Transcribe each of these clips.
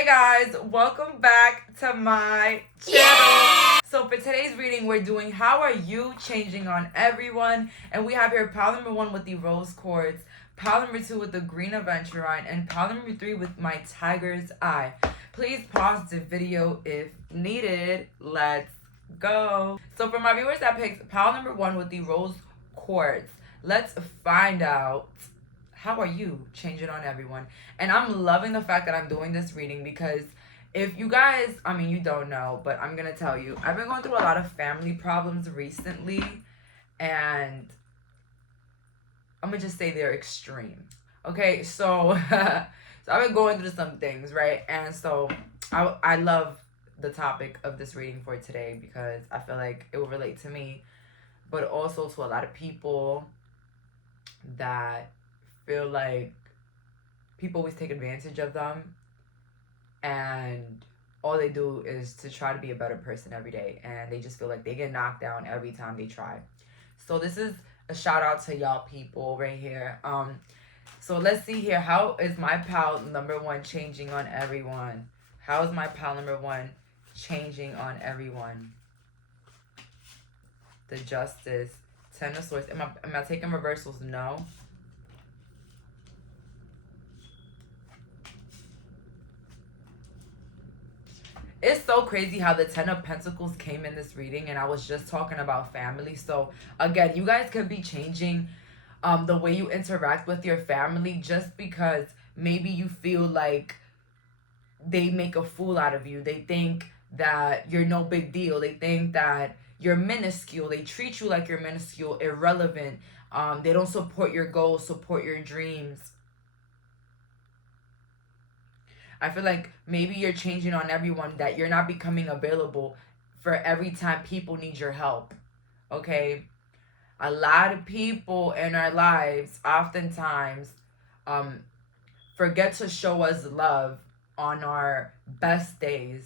Hey guys, welcome back to my channel. So for today's reading, we're doing How Are You Changing on Everyone? And we have here pile number 1 with the rose quartz, pile number 2 with the green aventurine, and pile number 3 with my tiger's eye. Please pause the video if needed. Let's go. So for my viewers that picked pile number 1 with the rose quartz, let's find out how are you changing on everyone. And I'm loving the fact that I'm doing this reading because if you guys, you don't know, but I'm gonna tell you, I've been going through a lot of family problems recently, and I'm gonna just say they're extreme. Okay, so so I've been going through some things, right? And so I love the topic of this reading for today because I feel like it will relate to me, but also to a lot of people that feel like people always take advantage of them, and all they do is to try to be a better person every day, and they just feel like they get knocked down every time they try. So this is a shout out to y'all people right here. So let's see here. How is my pal number 1 changing on everyone? How is my pal number 1 changing on everyone? The Justice, Ten of Swords. Am I taking reversals? No. It's so crazy how the Ten of Pentacles came in this reading, and I was just talking about family. So again, you guys could be changing the way you interact with your family just because maybe you feel like they make a fool out of you. They think that you're no big deal. They think that you're minuscule. They treat you like you're minuscule, irrelevant. They don't support your goals, support your dreams. I feel like maybe you're changing on everyone, that you're not becoming available for every time people need your help, okay? A lot of people in our lives oftentimes forget to show us love on our best days,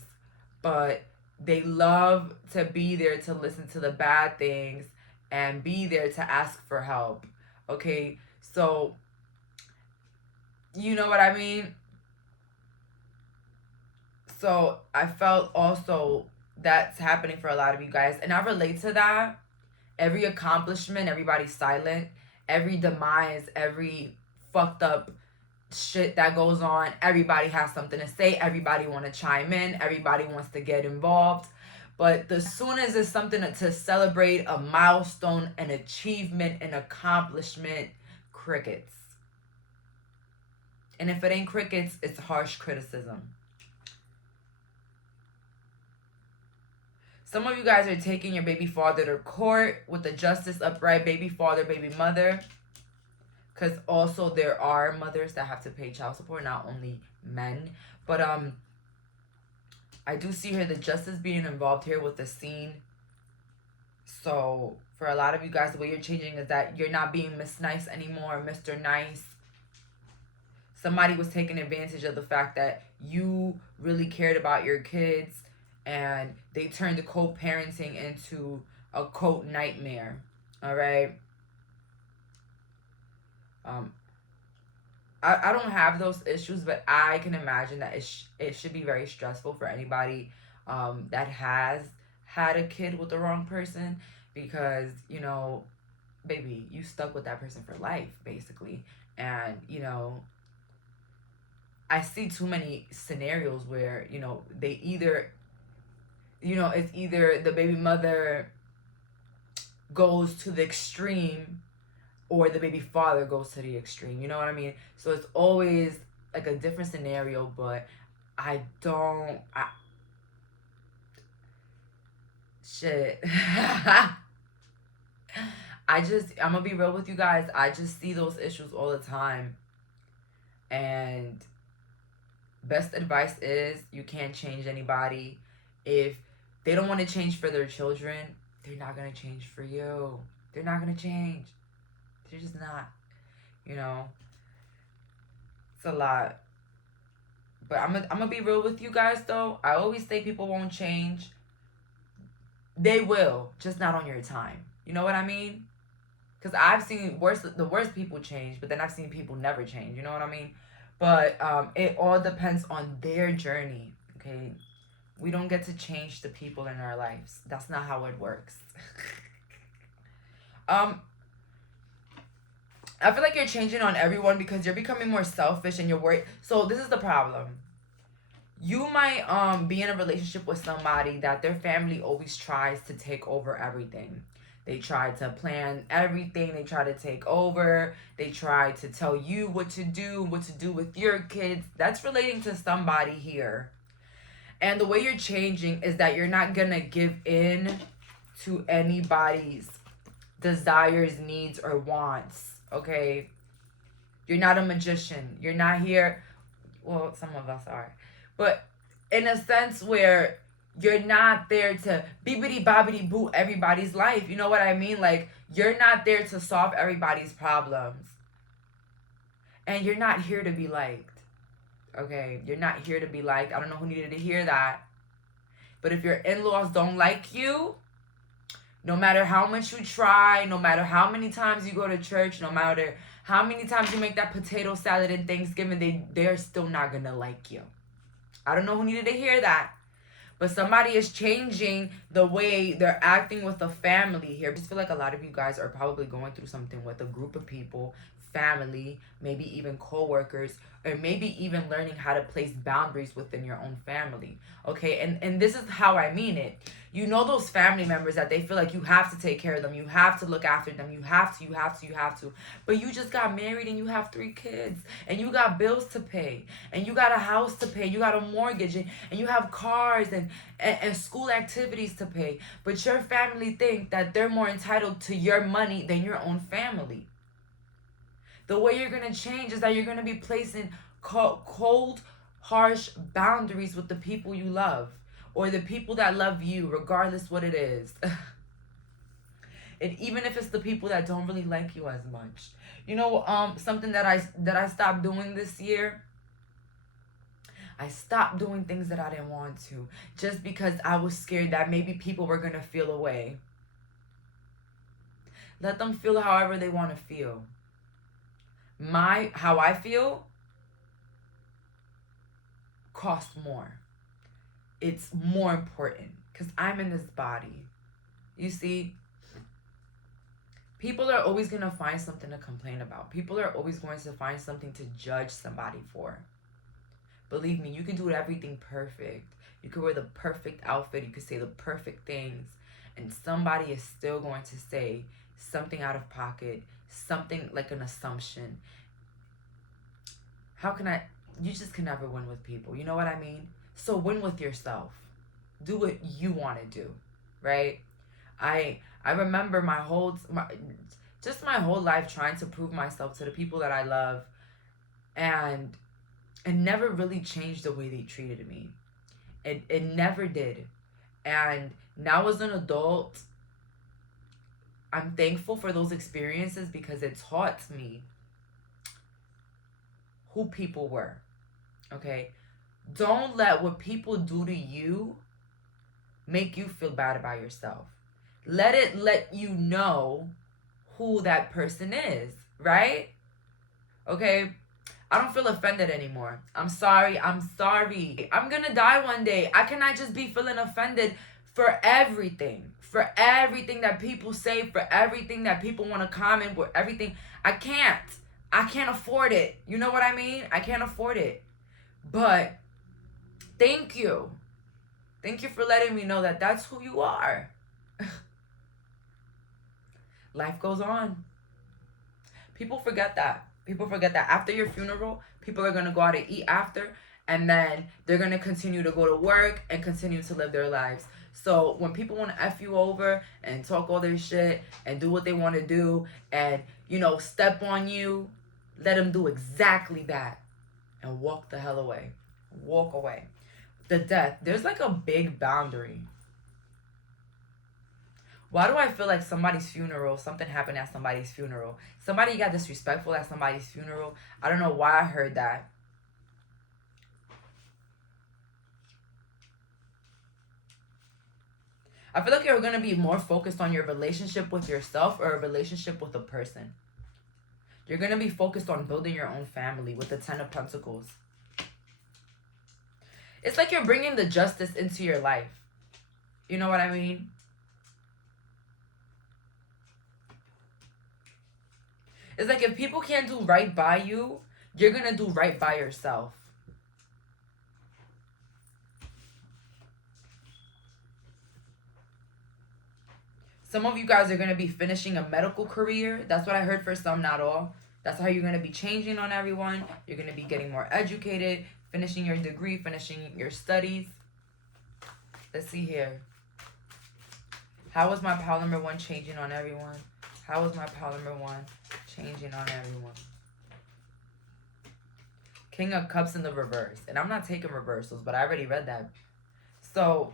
but they love to be there to listen to the bad things and be there to ask for help, okay? So, you know what I mean? So I felt also that's happening for a lot of you guys. And I relate to that. Every accomplishment, everybody's silent. Every demise, every fucked up shit that goes on, everybody has something to say. Everybody want to chime in. Everybody wants to get involved. But as soon as it's something to celebrate, a milestone, an achievement, an accomplishment, crickets. And if it ain't crickets, it's harsh criticism. Some of you guys are taking your baby father to court with the Justice upright, baby father, baby mother. Because also there are mothers that have to pay child support, not only men. But I do see here the Justice being involved here with the scene. So for a lot of you guys, the way you're changing is that you're not being Miss Nice anymore, Mr. Nice. Somebody was taking advantage of the fact that you really cared about your kids, and they turned the co-parenting into a quote nightmare. All right. I don't have those issues, but I can imagine that it should be very stressful for anybody that has had a kid with the wrong person, because, you know, baby, you stuck with that person for life, basically. And, you know, I see too many scenarios where, you know, they either, you know, it's either the baby mother goes to the extreme or the baby father goes to the extreme. You know what I mean? So it's always like a different scenario, but shit. I'm gonna be real with you guys. I just see those issues all the time. And best advice is you can't change anybody. If they don't want to change for their children, they're not going to change for you. They're not going to change. They're just not. You know? It's a lot. But I'm gonna be real with you guys, though. I always say people won't change. They will, just not on your time. You know what I mean? Because I've seen the worst people change, but then I've seen people never change. You know what I mean? But it all depends on their journey, okay? We don't get to change the people in our lives. That's not how it works. um, I feel like you're changing on everyone because you're becoming more selfish and you're worried. So this is the problem. You might be in a relationship with somebody that their family always tries to take over everything. They try to plan everything. They try to take over. They try to tell you what to do with your kids. That's relating to somebody here. And the way you're changing is that you're not going to give in to anybody's desires, needs, or wants. Okay? You're not a magician. You're not here. Well, some of us are. But in a sense where you're not there to bibbidi bobbidi boo everybody's life. You know what I mean? Like, you're not there to solve everybody's problems. And you're not here to be liked. Okay? You're not here to be liked. I don't know who needed to hear that. But if your in-laws don't like you, no matter how much you try, no matter how many times you go to church, no matter how many times you make that potato salad in Thanksgiving, they're still not going to like you. I don't know who needed to hear that. But somebody is changing the way they're acting with a family here. I just feel like a lot of you guys are probably going through something with a group of people, family, maybe even co-workers, or maybe even learning how to place boundaries within your own family. Okay, and this is how I mean it. You know those family members that they feel like you have to take care of them, you have to look after them, you have to. But you just got married and you have 3 kids, and you got bills to pay, and you got a house to pay, you got a mortgage, and you have cars and school activities to pay. But your family think that they're more entitled to your money than your own family. The way you're going to change is that you're going to be placing cold, harsh boundaries with the people you love, or the people that love you, regardless what it is. And even if it's the people that don't really like you as much. You know, something that I stopped doing this year. I stopped doing things that I didn't want to, just because I was scared that maybe people were gonna feel away. Let them feel however they want to feel. How I feel costs more. It's more important because I'm in this body. You see, people are always going to find something to complain about. People are always going to find something to judge somebody for. Believe me, you can do everything perfect. You can wear the perfect outfit. You can say the perfect things. And somebody is still going to say something out of pocket, something like an assumption. You just can never win with people. You know what I mean? So win with yourself. Do what you want to do, right? I remember my whole life trying to prove myself to the people that I love, and never really changed the way they treated me. It never did. And now as an adult, I'm thankful for those experiences because it taught me who people were. Okay? Don't let what people do to you make you feel bad about yourself. Let it let you know who that person is, right? Okay? I don't feel offended anymore. I'm sorry. I'm gonna die one day. I cannot just be feeling offended for everything. For everything that people say, for everything that people want to comment, for everything. I can't afford it. You know what I mean? I can't afford it. But thank you. Thank you for letting me know that that's who you are. Life goes on. People forget that. After your funeral, people are going to go out and eat after, and then they're going to continue to go to work and continue to live their lives. So when people want to F you over and talk all their shit and do what they want to do and, step on you, let them do exactly that and walk the hell away. Walk away. The death, there's like a big boundary. Why do I feel like something happened at somebody's funeral? Somebody got disrespectful at somebody's funeral. I don't know why I heard that. I feel like you're going to be more focused on your relationship with yourself or a relationship with a person. You're going to be focused on building your own family with the Ten of Pentacles. It's like you're bringing the justice into your life. You know what I mean? It's like if people can't do right by you, you're going to do right by yourself. Some of you guys are going to be finishing a medical career. That's what I heard for some, not all. That's how you're going to be changing on everyone. You're going to be getting more educated, finishing your degree, finishing your studies. Let's see here. How is my pile number 1 changing on everyone? How is my pile number 1 changing on everyone? King of Cups in the reverse. And I'm not taking reversals, but I already read that. So,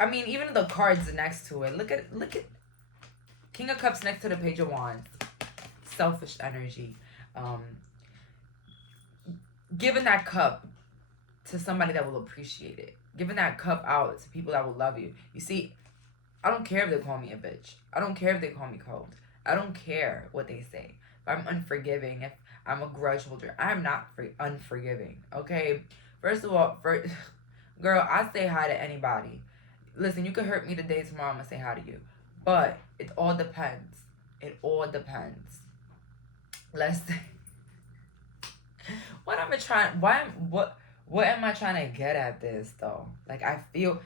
I mean, even the cards next to it. Look at King of Cups next to the Page of Wands. Selfish energy. Giving that cup to somebody that will appreciate it. Giving that cup out to people that will love you. You see, I don't care if they call me a bitch. I don't care if they call me cold. I don't care what they say. If I'm unforgiving, if I'm a grudge holder, I'm not unforgiving. Okay? First of all, girl, I say hi to anybody. Listen, you could hurt me today, tomorrow I'm going to say hi to you. But it all depends. It all depends. Let's see. What am I trying... What am I trying to get at this, though? Like, I feel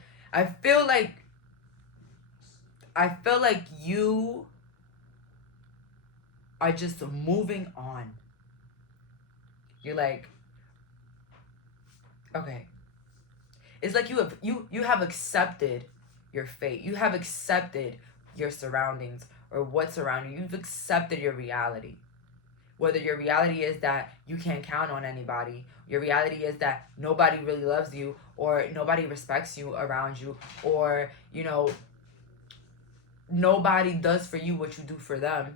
like you are just moving on. You're like... Okay. It's like you have accepted your fate. You have accepted your surroundings or what's around you. You've accepted your reality. Whether your reality is that you can't count on anybody, your reality is that nobody really loves you or nobody respects you around you, or, you know, nobody does for you what you do for them.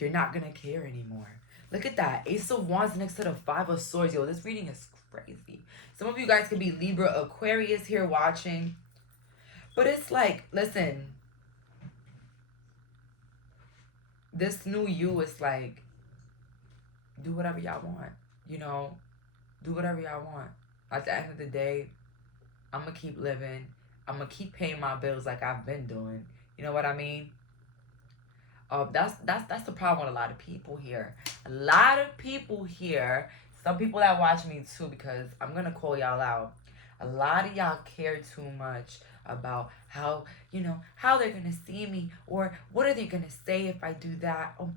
You're not going to care anymore. Look at that. Ace of Wands next to the Five of Swords. Yo, this reading is crazy. Some of you guys could be Libra, Aquarius here watching. But it's like, listen. This new you is like, do whatever y'all want. You know, do whatever y'all want. At the end of the day, I'm going to keep living. I'm going to keep paying my bills like I've been doing. You know what I mean? That's the problem with a lot of people here. A lot of people here, some people that watch me too, because I'm going to call y'all out. A lot of y'all care too much about how, you know, how they're going to see me, or what are they going to say if I do that? Oh,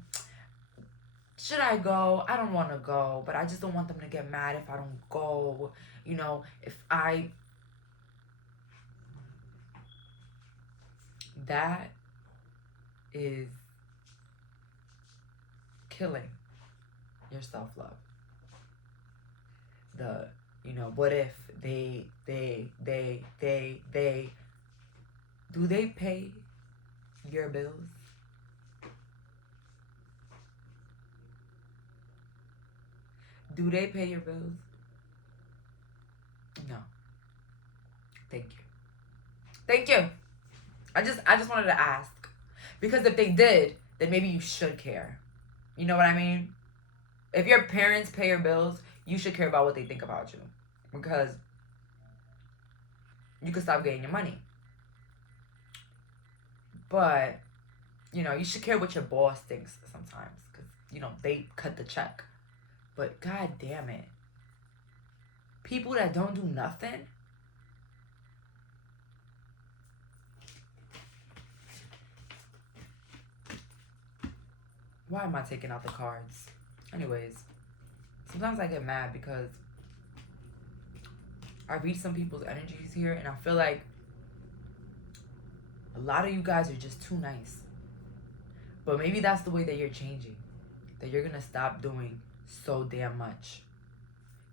should I go? I don't want to go, but I just don't want them to get mad if I don't go. You know, that is killing your self-love. You know, what if they do they pay your bills? Do they pay your bills? No. Thank you. Thank you. I just wanted to ask. Because if they did, then maybe you should care. You know what I mean? If your parents pay your bills, you should care about what they think about you. Because you could stop getting your money. But, you know, you should care what your boss thinks sometimes. Because, you know, they cut the check. But god damn it. People that don't do nothing. Why am I taking out the cards? Anyways, sometimes I get mad because I read some people's energies here and I feel like a lot of you guys are just too nice. But maybe that's the way that you're changing. That you're going to stop doing so damn much.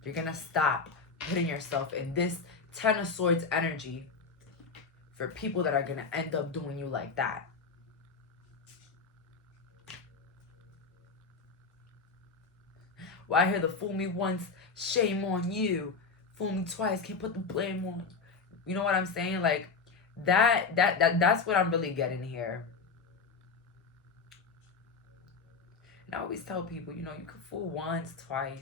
You're going to stop putting yourself in this Ten of Swords energy for people that are going to end up doing you like that. Well, I hear the fool me once, shame on you. Fool me twice, can't put the blame on. You know what I'm saying? Like, That's what I'm really getting here. And I always tell people, you can fool once, twice,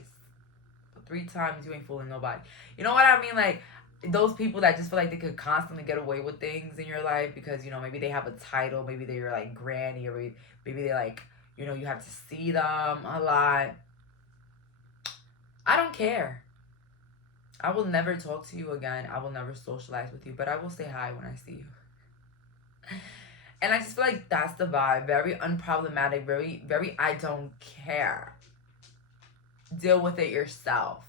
but 3 times you ain't fooling nobody. You know what I mean? Like those people that just feel like they could constantly get away with things in your life because maybe they have a title, maybe they're like granny, or maybe they're like you have to see them a lot. I don't care. I will never talk to you again. I will never socialize with you, but I will say hi when I see you. And I just feel like that's the vibe. Very unproblematic, very I don't care. Deal with it yourself.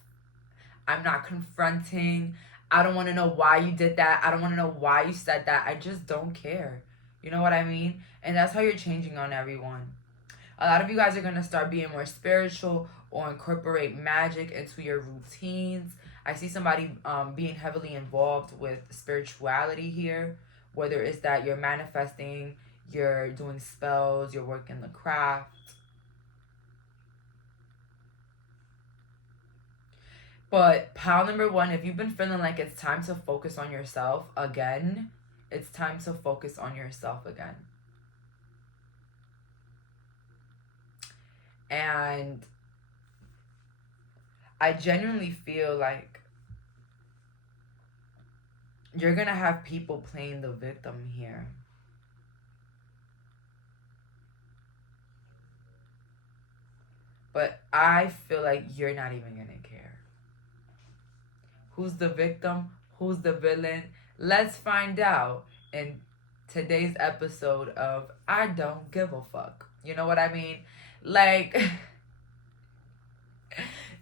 I'm not confronting. I don't want to know why you did that. I don't want to know why you said that. I just don't care. You know what I mean? And that's how you're changing on everyone. A lot of you guys are going to start being more spiritual or incorporate magic into your routines. I see somebody being heavily involved with spirituality here, whether it's that you're manifesting, you're doing spells, you're working the craft. But pile number one, if you've been feeling like it's time to focus on yourself again, it's time to focus on yourself again. And I genuinely feel like you're going to have people playing the victim here. But I feel like you're not even going to care. Who's the victim? Who's the villain? Let's find out in today's episode of I Don't Give a Fuck. You know what I mean? Like,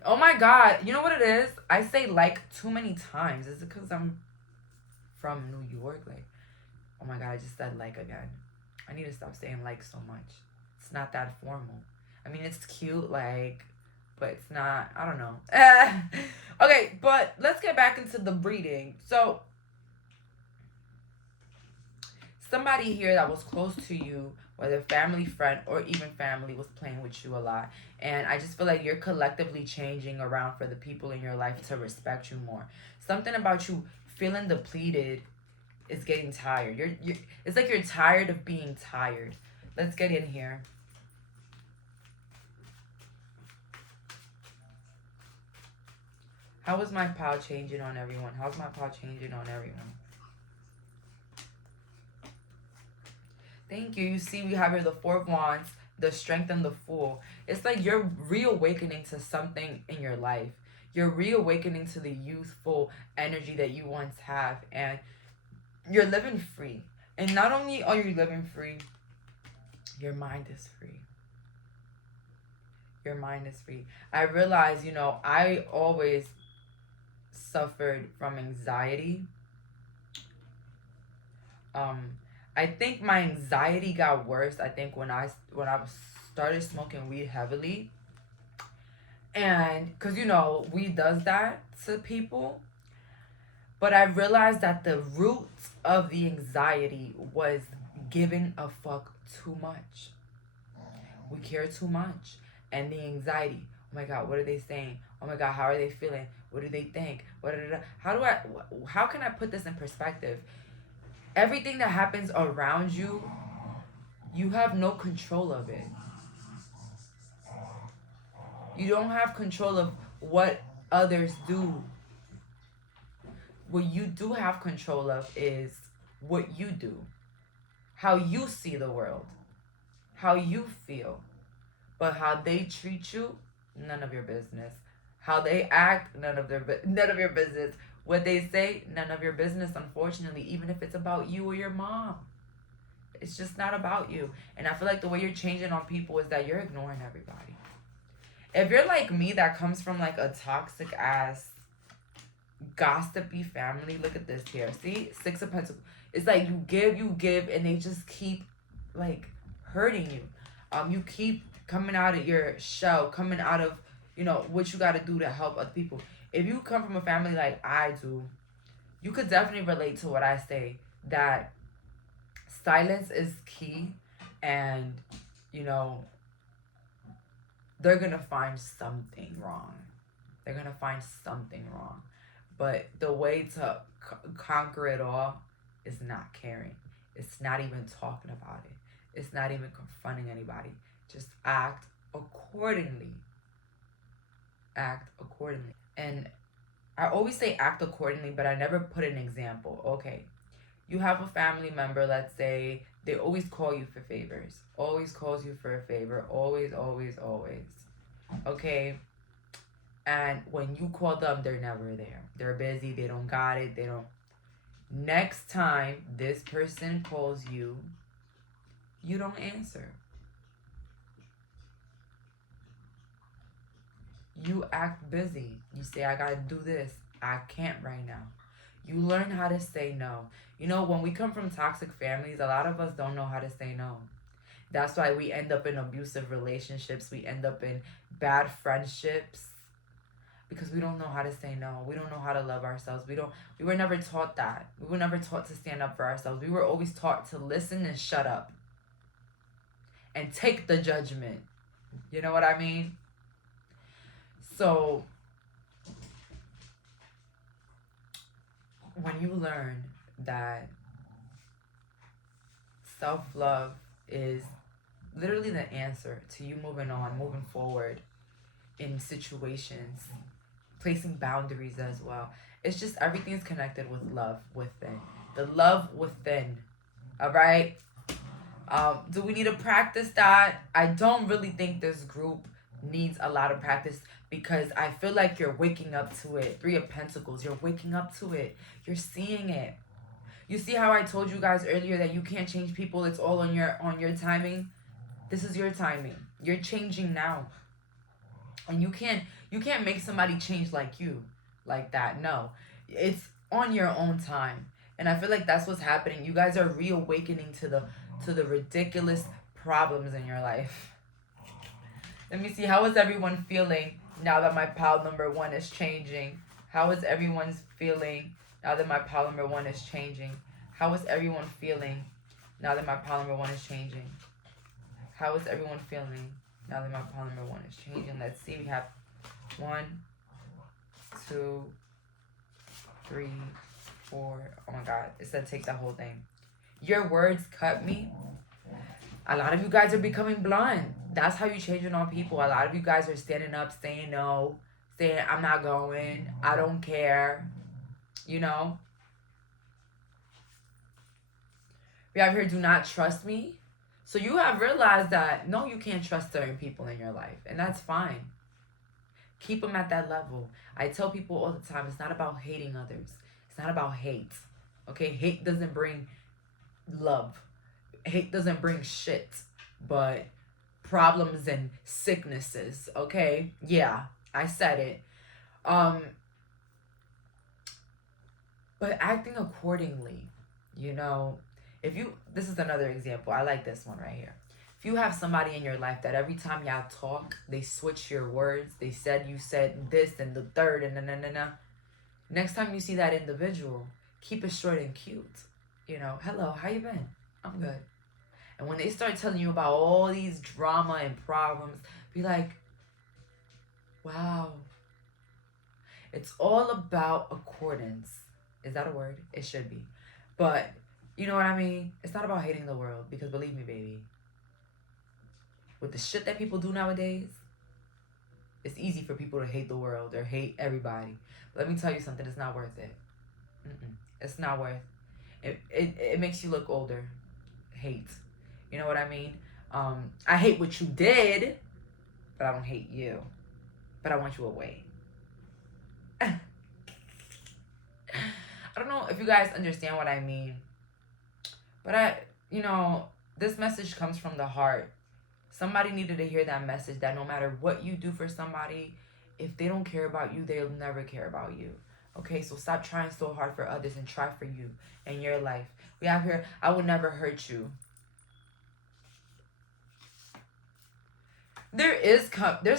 oh my God. You know what it is? I say like too many times. Is it because I'm from New York? Like, oh my God, I just said like again. I need to stop saying like so much. It's not that formal. I mean, it's cute, like, but it's not, I don't know. Okay, but let's get back into the reading. So, somebody here that was close to you, whether family, friend, or even family, was playing with you a lot. And I just feel like you're collectively changing around for the people in your life to respect you more. Something about you feeling depleted is getting tired. You're it's like you're tired of being tired. Let's get in here. How is my pile changing on everyone? How's my pile changing on everyone? Thank you. You see, we have here the Four of Wands, the Strength, and the Fool. It's like you're reawakening to something in your life. You're reawakening to the youthful energy that you once have. And you're living free. And not only are you living free, your mind is free. Your mind is free. I realize, I always suffered from anxiety. I think my anxiety got worse. I think when I started smoking weed heavily, and because weed does that to people. But I realized that the root of the anxiety was giving a fuck too much. We care too much, and the anxiety. Oh my God, what are they saying? Oh my God, how are they feeling? What do they think? How can I put this in perspective? Everything that happens around you, you have no control of it. You don't have control of what others do. What you do have control of is what you do. How you see the world. How you feel. But how they treat you, none of your business. How they act, none of your business. What they say, none of your business, unfortunately, even if it's about you or your mom. It's just not about you. And I feel like the way you're changing on people is that you're ignoring everybody. If you're like me, that comes from like a toxic ass gossipy family, look at this here. See? 6 of Pentacles. It's like you give, and they just keep like hurting you. You keep coming out of your shell, coming out of, what you got to do to help other people. If you come from a family like I do, you could definitely relate to what I say, that silence is key, and, they're going to find something wrong. They're going to find something wrong. But the way to conquer it all is not caring. It's not even talking about it. It's not even confronting anybody. Just act accordingly. Act accordingly. And I always say act accordingly, but I never put an example. Okay, you have a family member, let's say, they always call you for favors. Always calls you for a favor. Always, always, always. Okay? And when you call them, they're never there. They're busy. They don't got it. They don't. Next time this person calls you, you don't answer. You act busy. You say, I gotta do this. I can't right now. You learn how to say no. You know, when we come from toxic families, a lot of us don't know how to say no. That's why we end up in abusive relationships. We end up in bad friendships. Because we don't know how to say no. We don't know how to love ourselves. We were never taught that. We were never taught to stand up for ourselves. We were always taught to listen and shut up. And take the judgment. You know what I mean? So, when you learn that self-love is literally the answer to you moving on, moving forward in situations, placing boundaries as well. It's just everything's connected with love within. The love within. All right? Do we need to practice that? I don't really think this group needs a lot of practice because I feel like you're waking up to it. 3 of Pentacles. You're waking up to it. You're seeing it. You see how I told you guys earlier that you can't change people. It's all on your timing. This is your timing. You're changing now. And you can't make somebody change like you, like that. No, it's on your own time. And I feel like that's what's happening. You guys are reawakening to the ridiculous problems in your life. Let me see. How is everyone feeling now that my pile number 1 is changing? How is everyone feeling now that my pile number 1 is changing? How is everyone feeling now that my pile number 1 is changing? How is everyone feeling now that my pile number 1 is changing? Let's see. We have 1, 2, 3, 4. Oh my God. It said take the whole thing. Your words cut me. A lot of you guys are becoming blunt. That's how you changing on people. A lot of you guys are standing up, saying no, saying I'm not going, I don't care. You know? We have here, do not trust me. So you have realized that, no, you can't trust certain people in your life. And that's fine. Keep them at that level. I tell people all the time, it's not about hating others. It's not about hate. Okay? Hate doesn't bring love. Hate doesn't bring shit. But problems and sicknesses. Okay? Yeah, I said it. But acting accordingly, you know, this is another example. I like this one right here. If you have somebody in your life that every time y'all talk, they switch your words, you said this and the third and na. Next time you see that individual, keep it short and cute. You know, hello, how you been? I'm good. And when they start telling you about all these drama and problems, be like, wow. It's all about accordance. Is that a word? It should be. But, you know what I mean? It's not about hating the world. Because believe me, baby, with the shit that people do nowadays, it's easy for people to hate the world or hate everybody. But let me tell you something. It's not worth it. It's not worth it. It makes you look older. Hate. You know what I mean? I hate what you did, but I don't hate you. But I want you away. I don't know if you guys understand what I mean. But this message comes from the heart. Somebody needed to hear that message, that no matter what you do for somebody, if they don't care about you, they'll never care about you. Okay, so stop trying so hard for others and try for you in your life. We have here, I will never hurt you. There's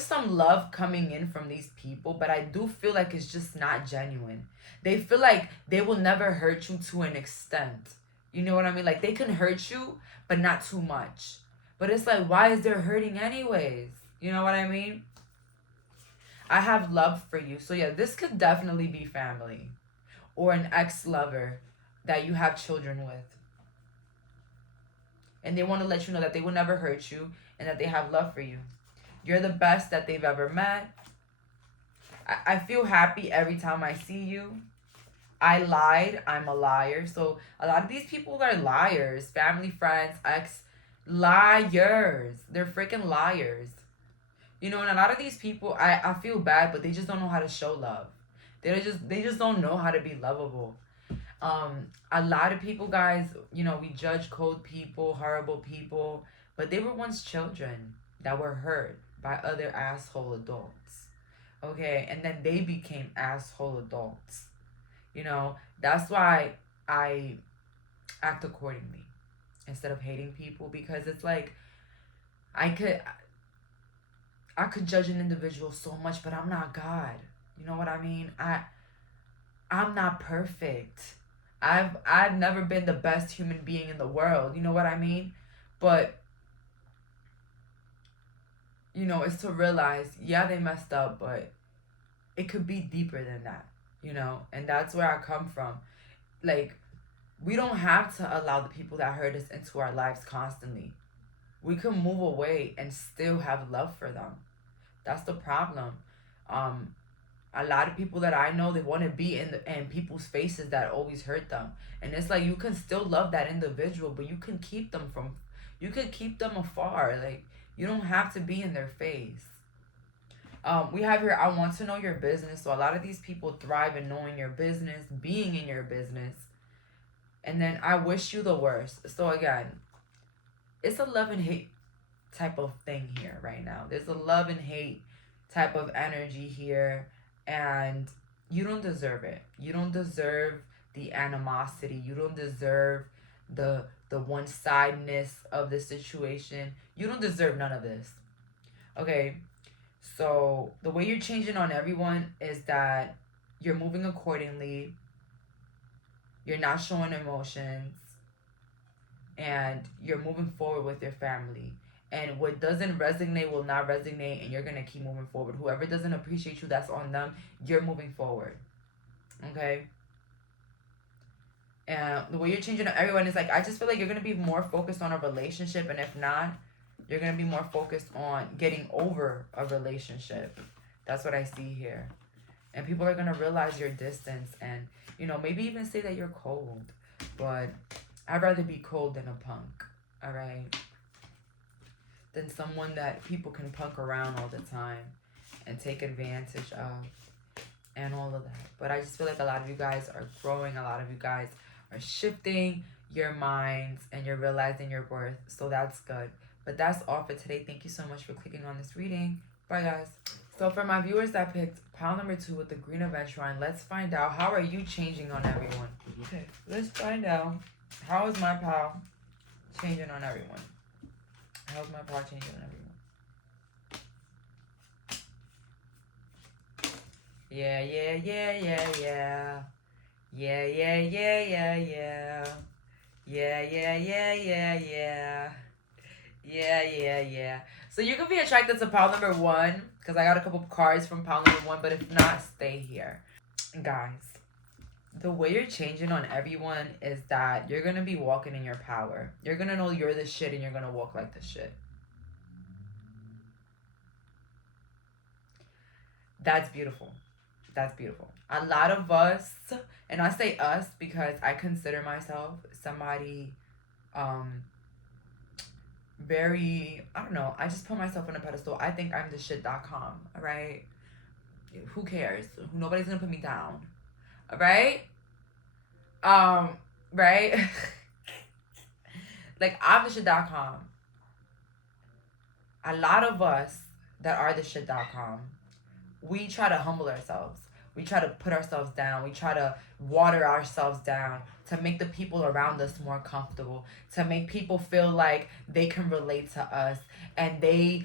some love coming in from these people, but I do feel like it's just not genuine. They feel like they will never hurt you to an extent. You know what I mean? Like, they can hurt you, but not too much. But it's like, why is there hurting anyways? You know what I mean? I have love for you. So yeah, this could definitely be family or an ex-lover. that you have children with. And they want to let you know that they will never hurt you and that they have love for you. You're the best that they've ever met. I feel happy every time I see you. I lied. I'm a liar. So a lot of these people are liars. Family, friends, liars. They're freaking liars. You know, and a lot of these people, I feel bad, but they just don't know how to show love. They just don't know how to be lovable. A lot of people, guys, you know, we judge cold people, horrible people, but they were once children that were hurt by other asshole adults. Okay, and then they became asshole adults. You know, that's why I act accordingly instead of hating people, because it's like I could judge an individual so much, but I'm not God. You know what I mean? I'm not perfect. I've never been the best human being in the world. You know what I mean? But you know, it's to realize, yeah, they messed up, but it could be deeper than that, you know? And that's where I come from. Like, we don't have to allow the people that hurt us into our lives constantly. We can move away and still have love for them. That's the problem. A lot of people that I know, they want to be in people's faces that always hurt them. And it's like, you can still love that individual, but you can keep them afar. Like, you don't have to be in their face. We have here, I want to know your business. So a lot of these people thrive in knowing your business, being in your business. And then I wish you the worst. So again, it's a love and hate type of thing here right now. There's a love and hate type of energy here. And you don't deserve it. You don't deserve the animosity. You don't deserve the one-sidedness of the situation. You don't deserve none of this. Okay, so the way you're changing on everyone is that you're moving accordingly. You're not showing emotions. And you're moving forward with your family. And what doesn't resonate will not resonate, and you're going to keep moving forward. Whoever doesn't appreciate you, that's on them. You're moving forward. Okay? And the way you're changing on everyone is like, I just feel like you're going to be more focused on a relationship. And if not, you're going to be more focused on getting over a relationship. That's what I see here. And people are going to realize your distance and, you know, maybe even say that you're cold. But I'd rather be cold than a punk. All right? Than someone that people can punk around all the time and take advantage of and all of that. But I just feel like a lot of you guys are growing. A lot of you guys are shifting your minds and you're realizing your worth. So that's good. But that's all for today. Thank you so much for clicking on this reading. Bye, guys. So for my viewers that picked pile number 2 with the green adventure, let's find out, how are you changing on everyone? Okay, let's find out, how is my pile changing on everyone? How's my pile changing on everyone? Yeah, yeah, yeah, yeah, yeah. Yeah, yeah, yeah, yeah, yeah. Yeah, yeah, yeah, yeah, yeah. Yeah, yeah, yeah. So you could be attracted to pile number 1, because I got a couple of cards from pile number 1, but if not, stay here. Guys, the way you're changing on everyone is that you're going to be walking in your power. You're going to know you're the shit and you're going to walk like the shit. That's beautiful. That's beautiful. A lot of us, and I say us because I consider myself somebody very, I don't know, I just put myself on a pedestal. I think I'm the shit.com, all right? Who cares? Nobody's gonna put me down, all right? Right? Like, I'm the shit.com. A lot of us that are the shit.com, we try to humble ourselves. We try to put ourselves down. We try to water ourselves down to make the people around us more comfortable, to make people feel like they can relate to us and they,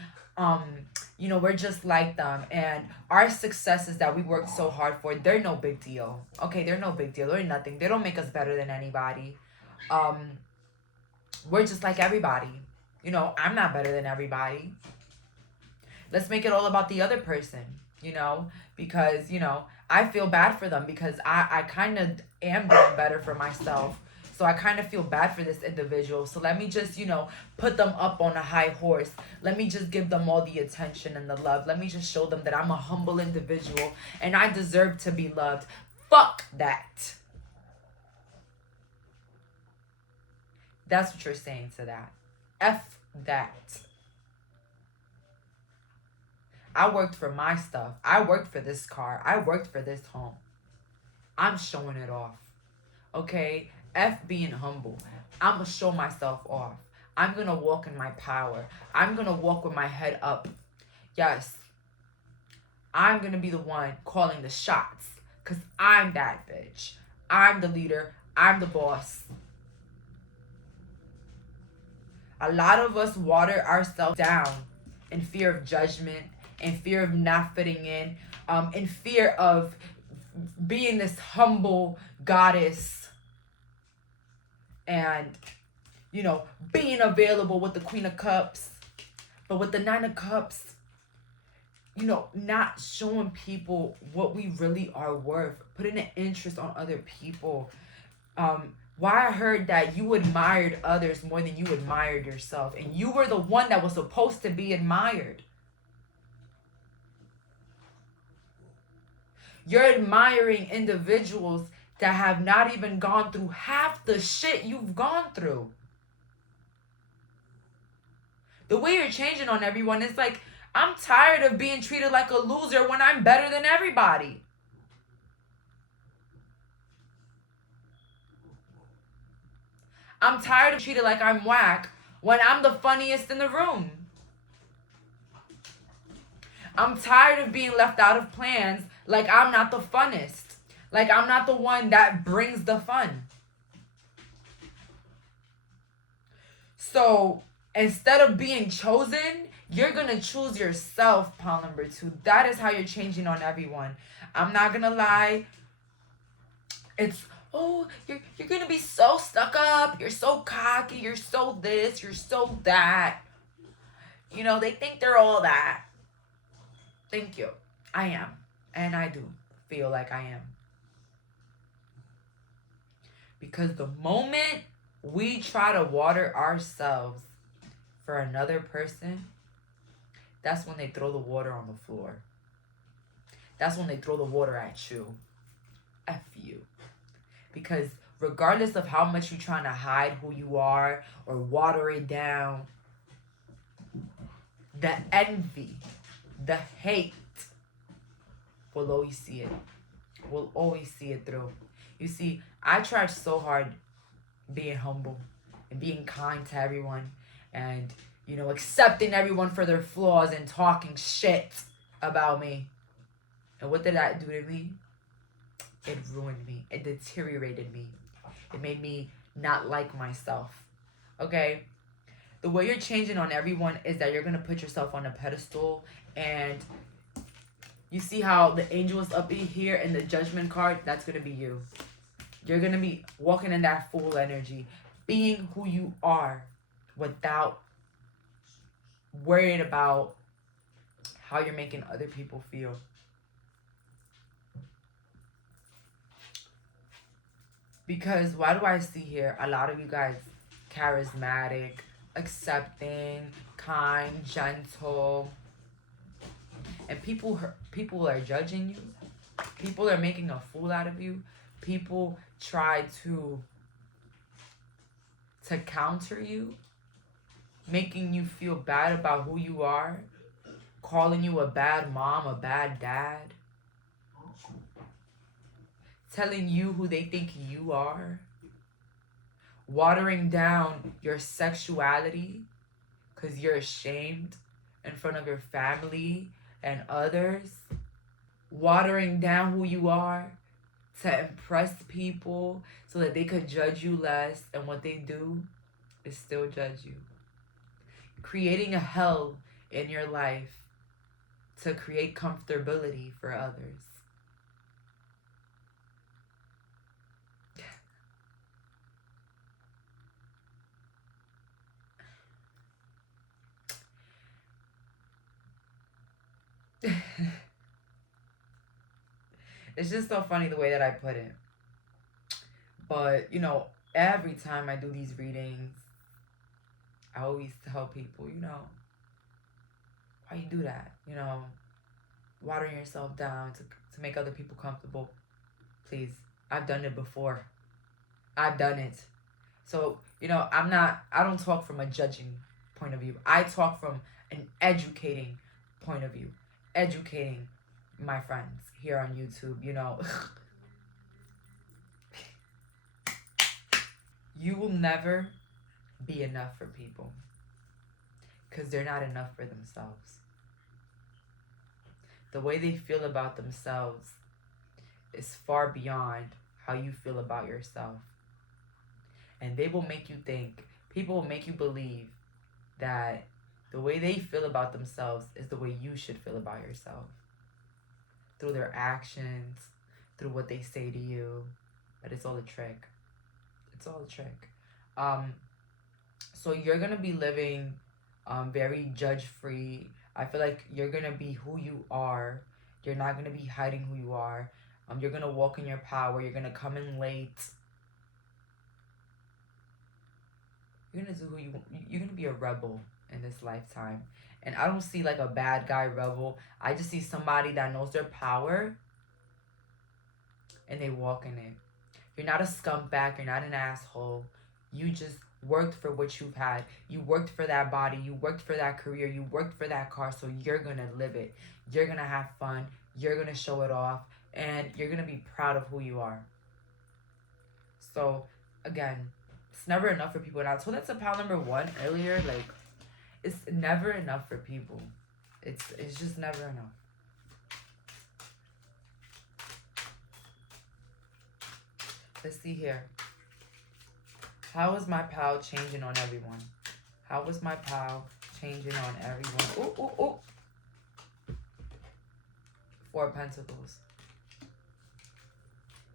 you know, we're just like them. And our successes that we worked so hard for, they're no big deal. Okay, they're no big deal. They're nothing. They don't make us better than anybody. We're just like everybody. You know, I'm not better than everybody. Let's make it all about the other person. you know, because, you know, I feel bad for them because I kind of am doing better for myself. So I kind of feel bad for this individual. So let me just, you know, put them up on a high horse. Let me just give them all the attention and the love. Let me just show them that I'm a humble individual and I deserve to be loved. Fuck that. That's what you're saying to that. F that. I worked for my stuff. I worked for this car. I worked for this home. I'm showing it off. Okay? F being humble. I'm going to show myself off. I'm going to walk in my power. I'm going to walk with my head up. Yes. I'm going to be the one calling the shots. Because I'm that bitch. I'm the leader. I'm the boss. A lot of us water ourselves down in fear of judgment, in fear of not fitting in fear of being this humble goddess and, you know, being available with the Queen of Cups. But with the Nine of Cups, you know, not showing people what we really are worth, putting an interest on other people. Why I heard that you admired others more than you admired yourself. And you were the one that was supposed to be admired. You're admiring individuals that have not even gone through half the shit you've gone through. The way you're changing on everyone is like, I'm tired of being treated like a loser when I'm better than everybody. I'm tired of treated like I'm whack when I'm the funniest in the room. I'm tired of being left out of plans like I'm not the funnest. Like I'm not the one that brings the fun. So instead of being chosen, you're going to choose yourself, pile number 2. That is how you're changing on everyone. I'm not going to lie. It's, oh, you're going to be so stuck up. You're so cocky. You're so this. You're so that. You know, they think they're all that. Thank you. I am. And I do feel like I am. Because the moment we try to water ourselves for another person, that's when they throw the water on the floor. That's when they throw the water at you. F you. Because regardless of how much you're trying to hide who you are or water it down, the envy, the hate will always see it. We'll always see it through. You see, I tried so hard being humble and being kind to everyone and, you know, accepting everyone for their flaws and talking shit about me. And what did that do to me? It ruined me. It deteriorated me. It made me not like myself. Okay? The way you're changing on everyone is that you're going to put yourself on a pedestal, and you see how the angel is up here in the judgment card? That's going to be you. You're going to be walking in that full energy, being who you are without worrying about how you're making other people feel. Because why do I see here a lot of you guys charismatic, accepting, kind, gentle, and people are judging you. People are making a fool out of you. People try to counter you, making you feel bad about who you are, calling you a bad mom, a bad dad, telling you who they think you are, watering down your sexuality because you're ashamed in front of your family and others, watering down who you are to impress people so that they could judge you less, and what they do is still judge you. Creating a hell in your life to create comfortability for others. It's just so funny the way that I put it. But, you know, every time I do these readings, I always tell people, you know, why you do that? You know, watering yourself down to make other people comfortable. Please. I've done it before. I've done it. So, you know, I don't talk from a judging point of view. I talk from an educating point of view. Educating my friends here on YouTube, you know. You will never be enough for people because they're not enough for themselves. The way they feel about themselves is far beyond how you feel about yourself. And they will make you think, people will make you believe that the way they feel about themselves is the way you should feel about yourself. Through their actions, through what they say to you. But it's all a trick. It's all a trick. So you're going to be living very judge-free. I feel like you're going to be who you are. You're not going to be hiding who you are. You're going to walk in your power. You're going to come in late. You're going to do who you want. You're going to be a rebel in this lifetime. And I don't see like a bad guy rebel. I just see somebody that knows their power and they walk in it. You're not a scumbag. You're not an asshole. You just worked for what you've had. You worked for that body. You worked for that career. You worked for that car. So you're going to live it. You're going to have fun. You're going to show it off. And you're going to be proud of who you are. So, again, it's never enough for people. And I told that to pal number 1 earlier. Like, it's never enough for people. It's just never enough. Let's see here. How is my pal changing on everyone? How is my pal changing on everyone? Ooh, ooh, ooh. 4 of Pentacles.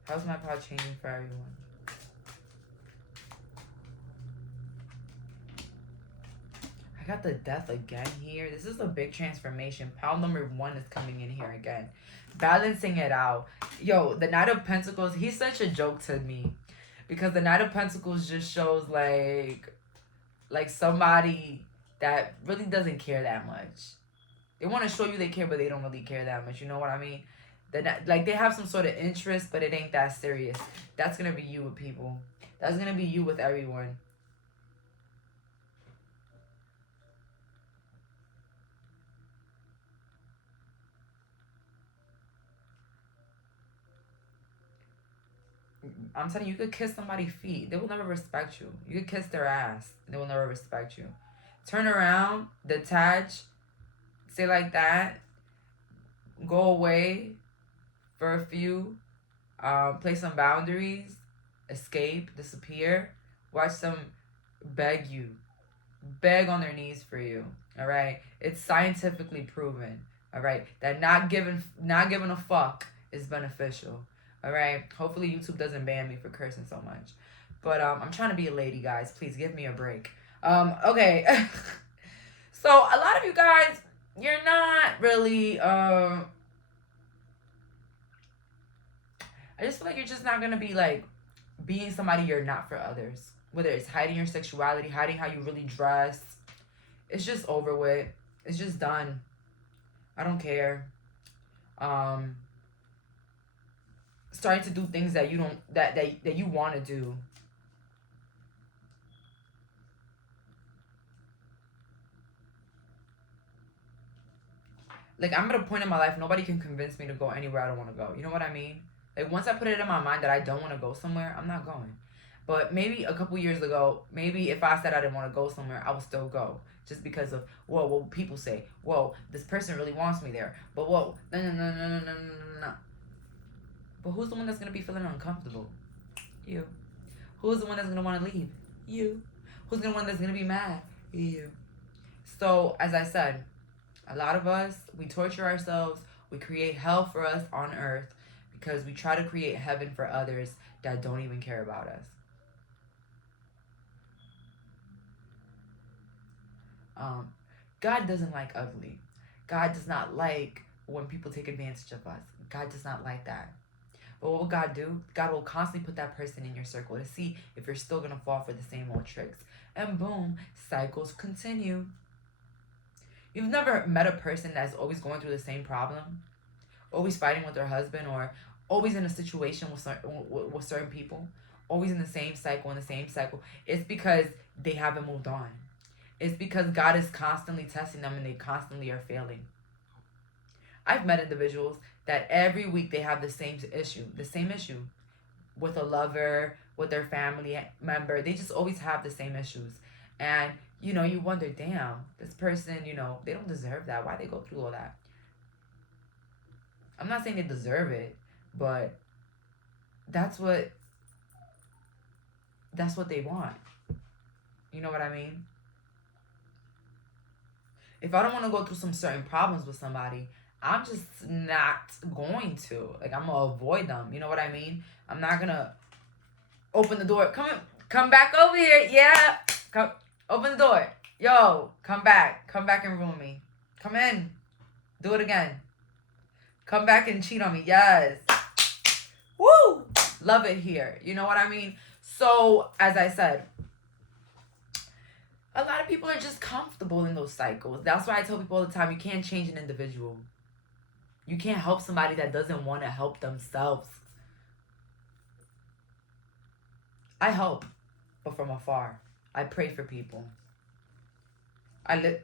How's my pal changing for everyone? I got the Death again here. This is a big transformation. Pal number 1 is coming in here again. Balancing it out. Yo, the Knight of Pentacles, he's such a joke to me. Because the Knight of Pentacles just shows like somebody that really doesn't care that much. They want to show you they care, but they don't really care that much. You know what I mean? Like, they have some sort of interest, but it ain't that serious. That's going to be you with people. That's going to be you with everyone. I'm telling you, you could kiss somebody's feet. They will never respect you. You could kiss their ass. They will never respect you. Turn around, detach, say like that, go away for a few, place some boundaries, escape, disappear, watch them beg you, beg on their knees for you, all right? It's scientifically proven, all right, that not giving a fuck is beneficial. All right. Hopefully YouTube doesn't ban me for cursing so much. But I'm trying to be a lady, guys. Please give me a break. Okay. So a lot of you guys, you're not really I just feel like you're just not gonna be like being somebody you're not for others. Whether it's hiding your sexuality, hiding how you really dress. It's just over with. It's just done. I don't care. Starting to do things that you don't that you want to do. Like, I'm at a point in my life, nobody can convince me to go anywhere I don't want to go. You know what I mean? Like, once I put it in my mind that I don't want to go somewhere, I'm not going. But maybe a couple years ago, maybe if I said I didn't want to go somewhere, I would still go. Just because of, whoa, what people say. Whoa, this person really wants me there. But whoa, no. But who's the one that's going to be feeling uncomfortable? You. Who's the one that's going to want to leave? You. Who's the one that's going to be mad? You. So, as I said, a lot of us, we torture ourselves. We create hell for us on earth because we try to create heaven for others that don't even care about us. God doesn't like ugly. God does not like when people take advantage of us. God does not like that. But what will God do? God will constantly put that person in your circle to see if you're still going to fall for the same old tricks. And boom, cycles continue. You've never met a person that's always going through the same problem, always fighting with their husband, or always in a situation with certain people, always in the same cycle. It's because they haven't moved on. It's because God is constantly testing them and they constantly are failing. I've met individuals that every week they have the same issue with a lover, with their family member. They just always have the same issues. And, you wonder, damn, this person, they don't deserve that. Why they go through all that? I'm not saying they deserve it, but that's what they want. You know what I mean? If I don't want to go through some certain problems with somebody, I'm just not going to. Like, I'm going to avoid them. You know what I mean? I'm not going to open the door. Come back over here. Yeah. Come, open the door. Yo, come back. Come back and ruin me. Come in. Do it again. Come back and cheat on me. Yes. Woo. Love it here. You know what I mean? So, as I said, a lot of people are just comfortable in those cycles. That's why I tell people all the time, you can't change an individual. You can't help somebody that doesn't want to help themselves. I help, but from afar. I pray for people. Jayleen,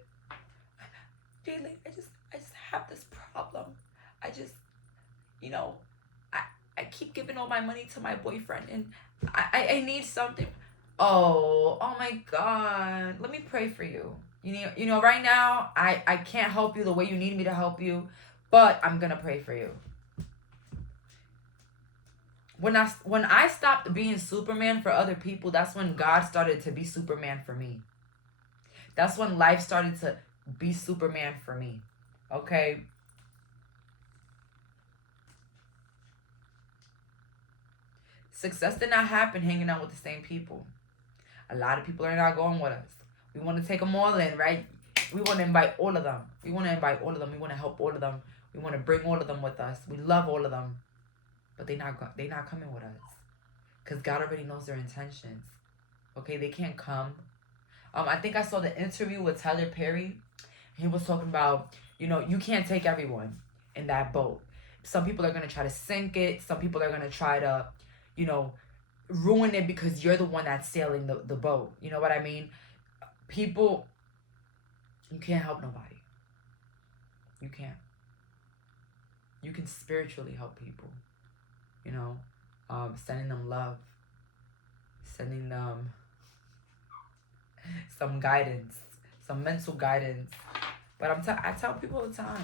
I just have this problem. I just, I keep giving all my money to my boyfriend and I need something. Oh my God. Let me pray for you. Right now, I can't help you the way you need me to help you, but I'm going to pray for you. When I stopped being Superman for other people, that's when God started to be Superman for me. That's when life started to be Superman for me. Okay? Success did not happen hanging out with the same people. A lot of people are not going with us. We want to take them all in, right? We want to invite all of them. We want to help all of them. We want to bring all of them with us. We love all of them. But they're not coming with us. Because God already knows their intentions. Okay? They can't come. I think I saw the interview with Tyler Perry. He was talking about, you can't take everyone in that boat. Some people are going to try to sink it. Some people are going to try to, ruin it because you're the one that's sailing the boat. You know what I mean? People, you can't help nobody. You can't. You can spiritually help people. Sending them love. Sending them some guidance. Some mental guidance. But I tell people all the time.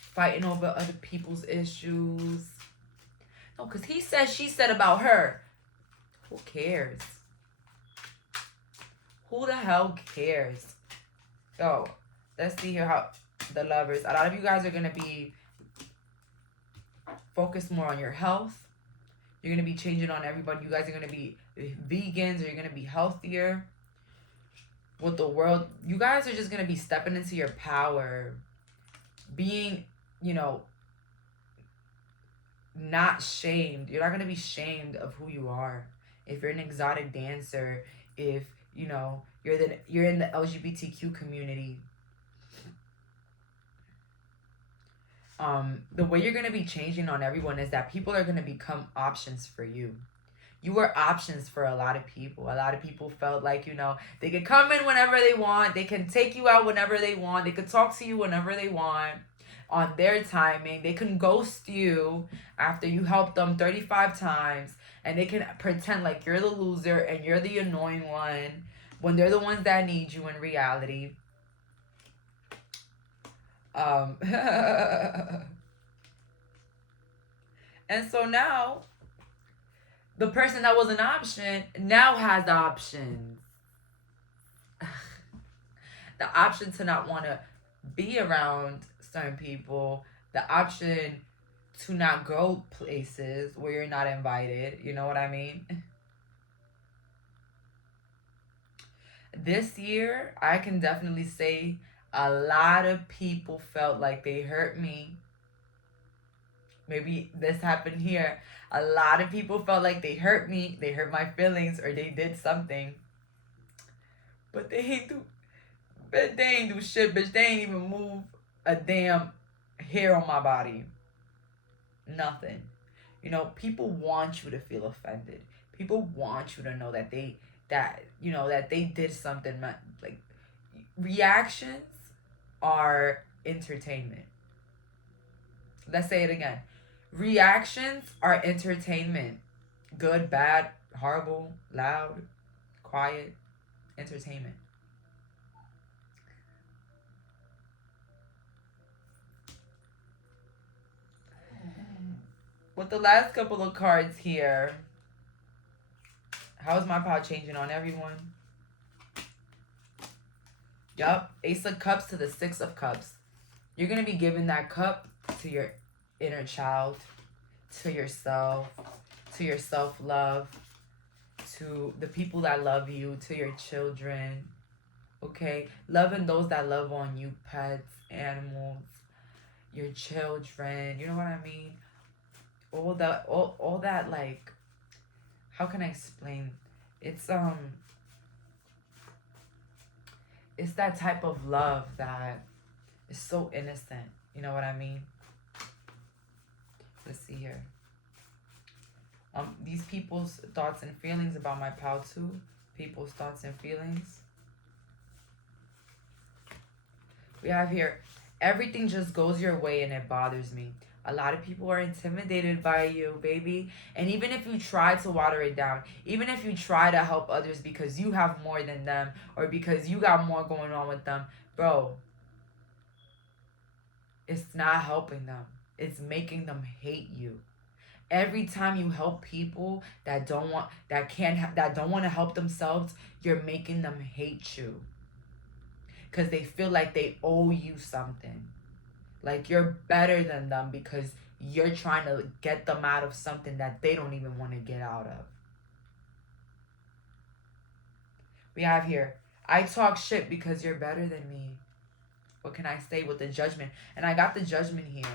Fighting over other people's issues. No, because he said, she said about her. Who cares? Who the hell cares? Yo, let's see here how the lovers. A lot of you guys are going to be focused more on your health. You're going to be changing on everybody. You guys are going to be vegans, or you're going to be healthier with the world. You guys are just going to be stepping into your power. Being, not shamed. You're not going to be shamed of who you are. If you're an exotic dancer, if you're in the LGBTQ community, the way you're going to be changing on everyone is that people are going to become options for you. You were options for a lot of people. A lot of people felt like, they could come in whenever they want. They can take you out whenever they want. They could talk to you whenever they want. On their timing. They can ghost you after you helped them 35 times, and they can pretend like you're the loser and you're the annoying one when they're the ones that need you in reality. And so now the person that was an option now has options. The option to not want to be around certain people, the option to not go places where you're not invited. You know what I mean? This year, I can definitely say a lot of people felt like they hurt me. Maybe this happened here. A lot of people felt like they hurt me, they hurt my feelings, or they did something. But they ain't do shit, bitch. They ain't even move a damn hair on my body. Nothing. You know, people want you to feel offended. People want you to know that they did something. Like, reactions are entertainment. Let's say it again. Reactions are entertainment. Good, bad, horrible, loud, quiet, entertainment. With the last couple of cards here, how is my power changing on everyone? Yup, Ace of Cups to the Six of Cups. You're going to be giving that cup to your inner child, to yourself, to your self-love, to the people that love you, to your children, okay? Loving those that love on you, pets, animals, your children, you know what I mean? All that, like, how can I explain? It's that type of love that is so innocent, you know what I mean? Let's see here. These people's thoughts and feelings about my pal too. People's thoughts and feelings. We have here, everything just goes your way and it bothers me. A lot of people are intimidated by you, baby. And even if you try to water it down, even if you try to help others because you have more than them or because you got more going on with them, bro, it's not helping them. It's making them hate you. Every time you help people that don't want to help themselves, you're making them hate you. Because they feel like they owe you something. Like you're better than them because you're trying to get them out of something that they don't even want to get out of. We have here, I talk shit because you're better than me. What can I say with the Judgment? And I got the Judgment here.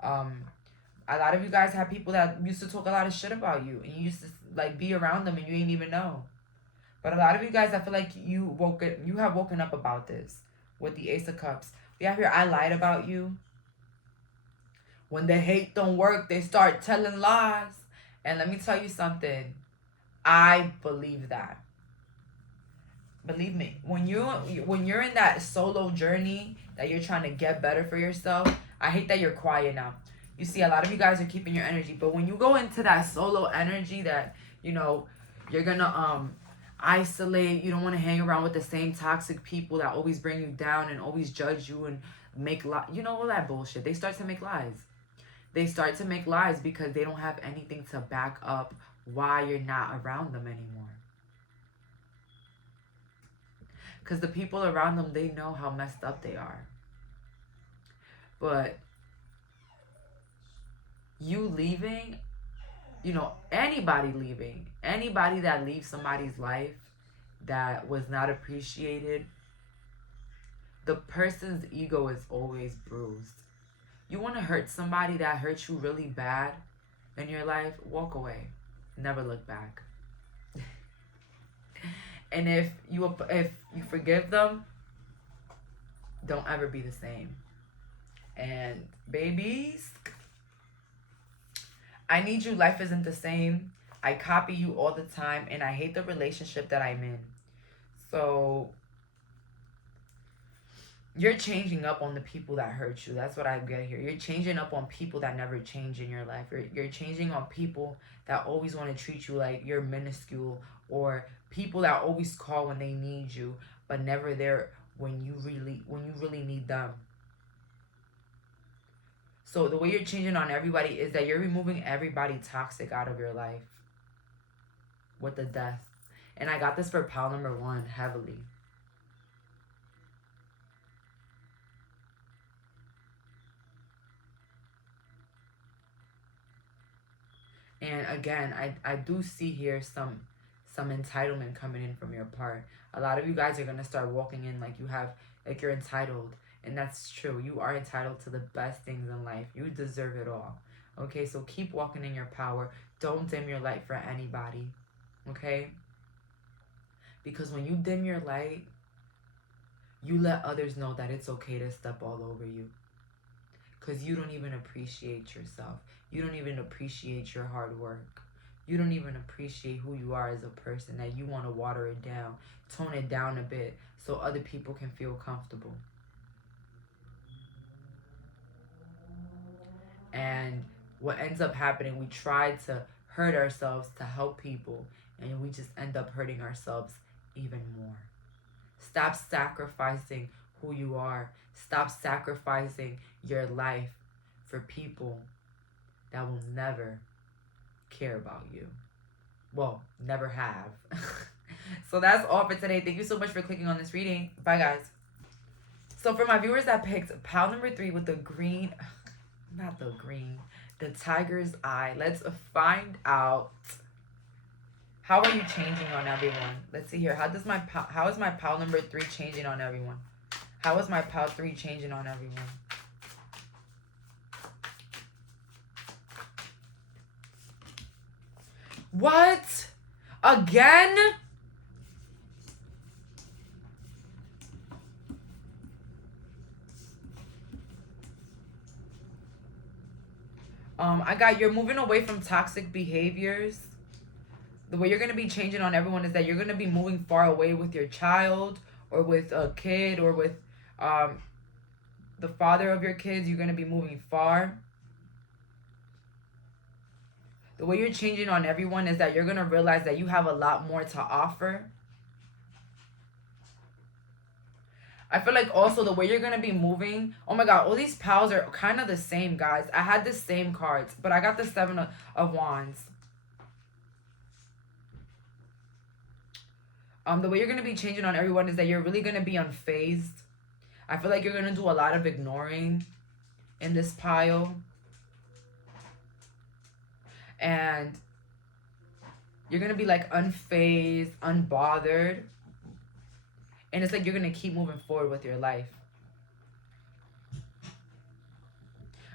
A lot of you guys have people that used to talk a lot of shit about you. And you used to like be around them and you ain't even know. But a lot of you guys, I feel like you have woken up about this with the Ace of Cups. We have here, I lied about you. When the hate don't work, they start telling lies. And let me tell you something. I believe that. Believe me, when you're in that solo journey that you're trying to get better for yourself, I hate that you're quiet now. You see, a lot of you guys are keeping your energy, but when you go into that solo energy that, you know, you're gonna isolate, you don't want to hang around with the same toxic people that always bring you down and always judge you and make you know, all that bullshit. They start to make lies. They start to make lies because they don't have anything to back up why you're not around them anymore. Because the people around them, they know how messed up they are. But you leaving, you know, anybody leaving, anybody that leaves somebody's life that was not appreciated, the person's ego is always bruised. You want to hurt somebody that hurt you really bad in your life, walk away. Never look back. And if you forgive them, don't ever be the same. And babies, I need you. Life isn't the same. I copy you all the time, and I hate the relationship that I'm in. So you're changing up on the people that hurt you. That's what I get here. You're changing up on people that never change in your life. You're changing on people that always want to treat you like you're minuscule, or people that always call when they need you, but never there when you really need them. So the way you're changing on everybody is that you're removing everybody toxic out of your life with the Death. And I got this for pile number 1 heavily. And again, I do see here some entitlement coming in from your part. A lot of you guys are going to start walking in like you're entitled. And that's true. You are entitled to the best things in life. You deserve it all. Okay, so keep walking in your power. Don't dim your light for anybody. Okay? Because when you dim your light, you let others know that it's okay to step all over you. Because you don't even appreciate yourself. You don't even appreciate your hard work. You don't even appreciate who you are as a person, that you want to water it down, tone it down a bit so other people can feel comfortable. And what ends up happening, we try to hurt ourselves to help people, and we just end up hurting ourselves even more. Stop sacrificing who you are. Stop sacrificing your life for people that will never care about you. Well, never have. So that's all for today. Thank you so much for clicking on this reading. Bye, guys. So for my viewers that picked pile number 3 with the green, not the green, the tiger's eye, let's find out, how are you changing on everyone? Let's see here. How is my pile number 3 changing on everyone? How is my pile 3 changing on everyone? What? Again? I got, you're moving away from toxic behaviors. The way you're going to be changing on everyone is that you're going to be moving far away with your child, or with a kid, or with the father of your kids. You're going to be moving far. The way you're changing on everyone is that you're going to realize that you have a lot more to offer. I feel like also the way you're going to be moving, oh my god, all these pals are kind of the same, guys. I had the same cards, but I got the 7 of Wands. The way you're going to be changing on everyone is that you're really going to be unfazed. I feel like you're going to do a lot of ignoring in this pile. And you're going to be like unfazed, unbothered. And it's like you're going to keep moving forward with your life.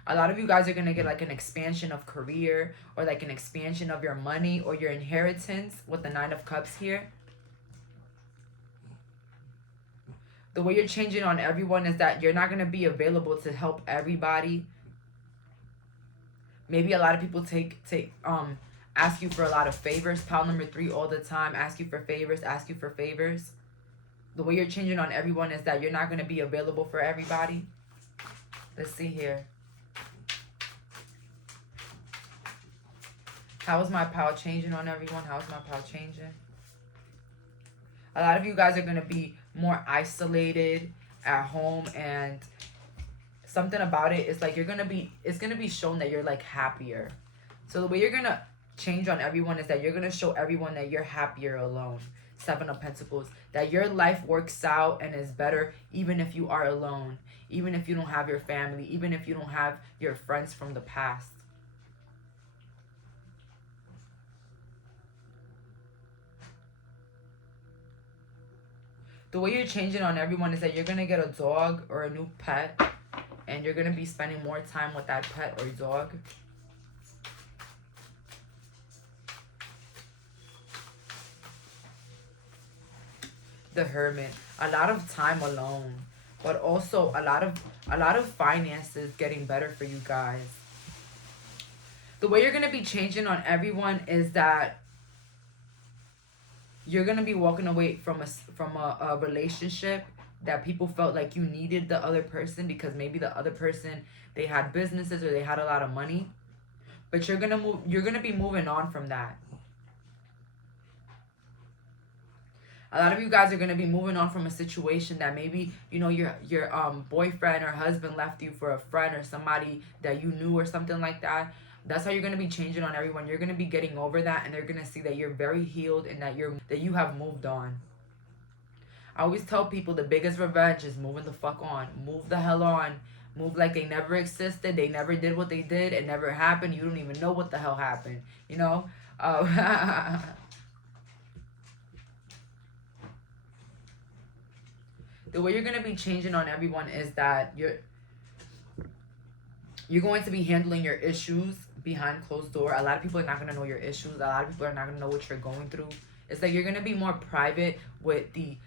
A lot of you guys are going to get like an expansion of career, or like an expansion of your money or your inheritance with the 9 of Cups here. The way you're changing on everyone is that you're not going to be available to help everybody. Maybe a lot of people ask you for a lot of favors. Pile number 3 all the time. Ask you for favors. Ask you for favors. The way you're changing on everyone is that you're not going to be available for everybody. Let's see here. How is my pile changing on everyone? How is my pile changing? A lot of you guys are going to be more isolated at home, and something about it is like it's going to be shown that you're like happier. So the way you're going to change on everyone is that you're going to show everyone that you're happier alone. 7 of Pentacles. That your life works out and is better even if you are alone. Even if you don't have your family. Even if you don't have your friends from the past. The way you're changing on everyone is that you're going to get a dog or a new pet. And you're going to be spending more time with that pet or dog. The Hermit. A lot of time alone. But also a lot of finances getting better for you guys. The way you're going to be changing on everyone is that you're going to be walking away from a relationship that people felt like you needed the other person, because maybe the other person, they had businesses or they had a lot of money. But you're going to be moving on from that. A lot of you guys are going to be moving on from a situation that maybe, you know, your boyfriend or husband left you for a friend or somebody that you knew or something like that. That's how you're going to be changing on everyone. You're going to be getting over that, and they're going to see that you're very healed and that you have moved on. I always tell people the biggest revenge is moving the fuck on. Move the hell on. Move like they never existed. They never did what they did. It never happened. You don't even know what the hell happened. You know? The way you're going to be changing on everyone is that you're going to be handling your issues behind closed door. A lot of people are not going to know your issues. A lot of people are not going to know what you're going through. It's like you're going to be more private with the,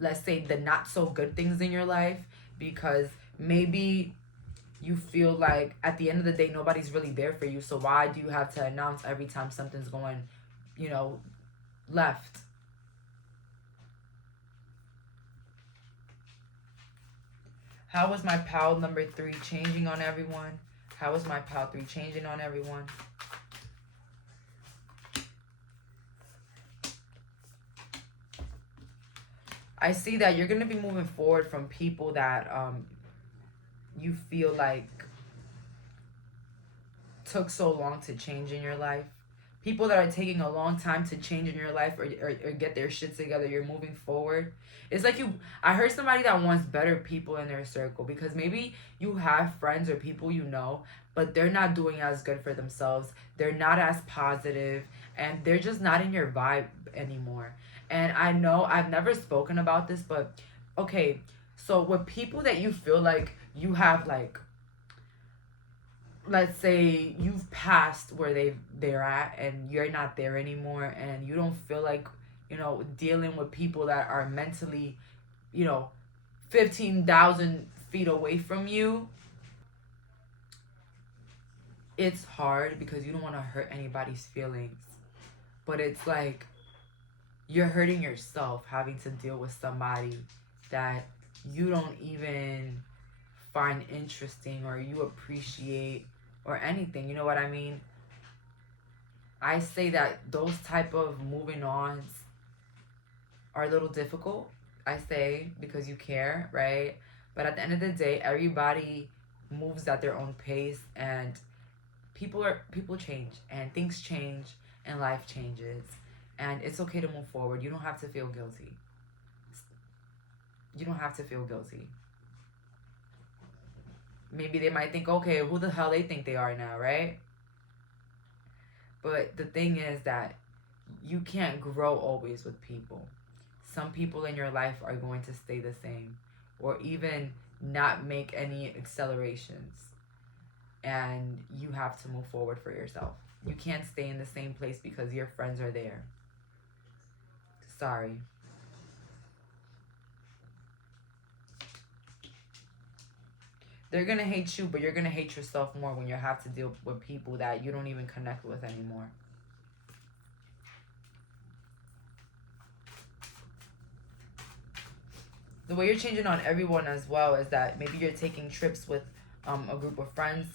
let's say, the not so good things in your life, because maybe you feel like at the end of the day, nobody's really there for you. So why do you have to announce every time something's going, left? How is my pile number 3 changing on everyone? How is my pile 3 changing on everyone? I see that you're going to be moving forward from people that you feel like took so long to change in your life. People that are taking a long time to change in your life, or get their shit together. You're moving forward. It's like I heard somebody that wants better people in their circle, because maybe you have friends or people but they're not doing as good for themselves. They're not as positive, and they're just not in your vibe anymore. And I know I've never spoken about this, but okay, so with people that you feel like you have, like, let's say you've passed where they're at and you're not there anymore, and you don't feel like, dealing with people that are mentally, 15,000 feet away from you. It's hard because you don't want to hurt anybody's feelings. But it's like you're hurting yourself having to deal with somebody that you don't even find interesting or you appreciate or anything. You know what I mean? I say that those type of moving ons are a little difficult, I say, because you care, right? But at the end of the day, everybody moves at their own pace, and people change, and things change, and life changes, and it's okay to move forward. You don't have to feel guilty. You don't have to feel guilty. Maybe they might think, okay, who the hell they think they are now, right? But the thing is that you can't grow always with people. Some people in your life are going to stay the same, or even not make any accelerations. And you have to move forward for yourself. You can't stay in the same place because your friends are there. Sorry. They're going to hate you, but you're going to hate yourself more when you have to deal with people that you don't even connect with anymore. The way you're changing on everyone as well is that maybe you're taking trips with a group of friends.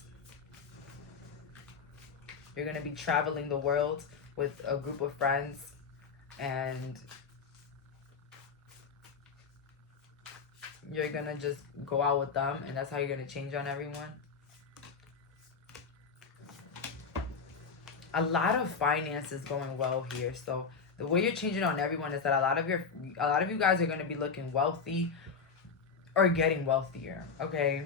You're going to be traveling the world with a group of friends, and you're going to just go out with them, and that's how you're going to change on everyone. A lot of finances going well here. So the way you're changing on everyone is that a lot of you guys are going to be looking wealthy or getting wealthier, okay?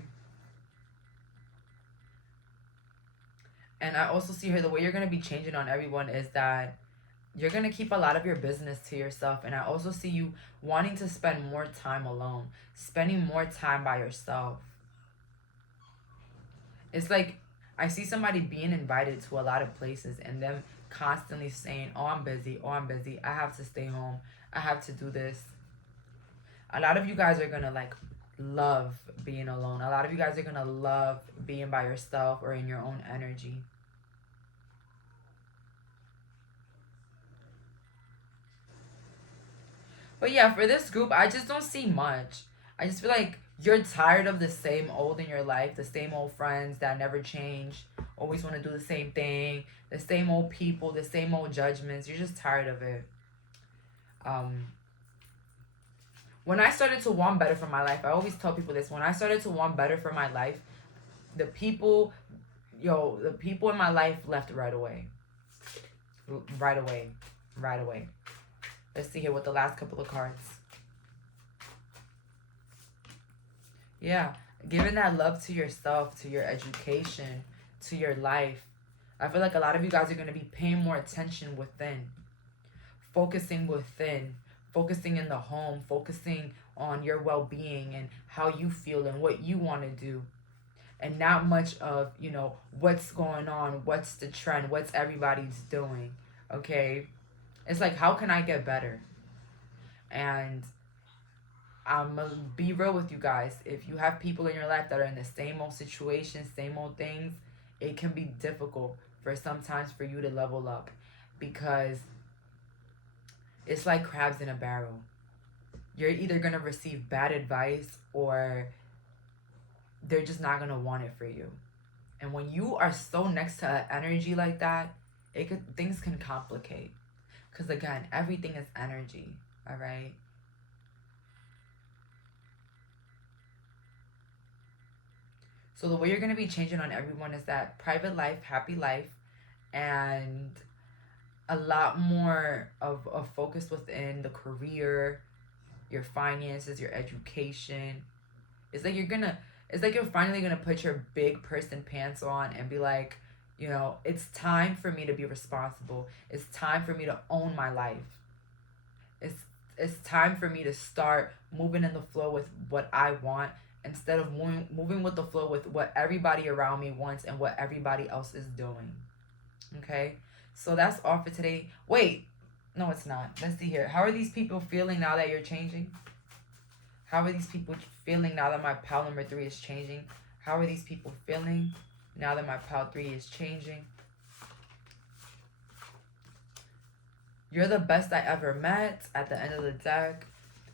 And I also see here the way you're going to be changing on everyone is that you're going to keep a lot of your business to yourself. And I also see you wanting to spend more time alone, spending more time by yourself. It's like I see somebody being invited to a lot of places and them constantly saying, oh, I'm busy. Oh, I'm busy. I have to stay home. I have to do this. A lot of you guys are going to love being alone. A lot of you guys are going to love being by yourself or in your own energy. But yeah, for this group, I just don't see much. I just feel like you're tired of the same old in your life, the same old friends that never change, always want to do the same thing, the same old people, the same old judgments. You're just tired of it. When I started to want better for my life, I always tell people this. When I started to want better for my life, the people in my life left right away. Right away. Right away. Let's see here with the last couple of cards. Yeah, giving that love to yourself, to your education, to your life. I feel like a lot of you guys are going to be paying more attention within. Focusing within. Focusing in the home. Focusing on your well-being and how you feel and what you want to do. and not much of, you know, what's going on, what's the trend, what's everybody's doing. Okay? It's like, how can I get better? And I'm gonna be real with you guys. If you have people in your life that are in the same old situations, same old things, it can be difficult for sometimes for you to level up, because it's like crabs in a barrel. You're either gonna receive bad advice, or they're just not gonna want it for you. And when you are so next to an energy like that, things can complicate. Because again, everything is energy. All right. So the way you're going to be changing on everyone is that private life, happy life, and a lot more of a focus within the career, your finances, your education. It's like you're finally gonna put your big person pants on and be like, you know, it's time for me to be responsible. It's time for me to own my life. It's it's time for me to start moving in the flow with what I want, instead of moving with the flow with what everybody around me wants and what everybody else is doing. Okay? So that's all for today. Wait, no, it's not. Let's see here. How are these people feeling now that you're changing? How are these people feeling now that my pile number 3 is changing? How are these people feeling now that my pile 3 is changing? You're the best I ever met at the end of the deck.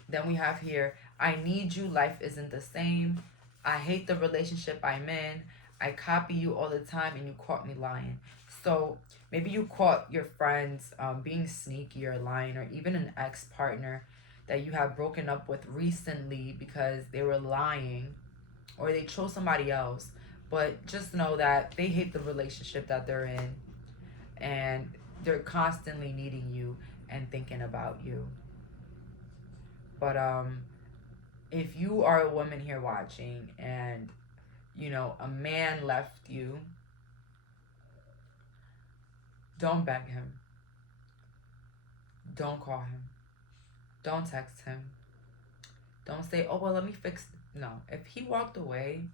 Then we have here, I need you, life isn't the same. I hate the relationship I'm in. I copy you all the time and you caught me lying. So maybe you caught your friends being sneaky or lying, or even an ex-partner that you have broken up with recently because they were lying or they chose somebody else. But just know that they hate the relationship that they're in, and they're constantly needing you and thinking about you. But if you are a woman here watching and, you know, a man left you, don't beg him. Don't call him. Don't text him. Don't say, oh, well, let me fix it. No. If he walked away,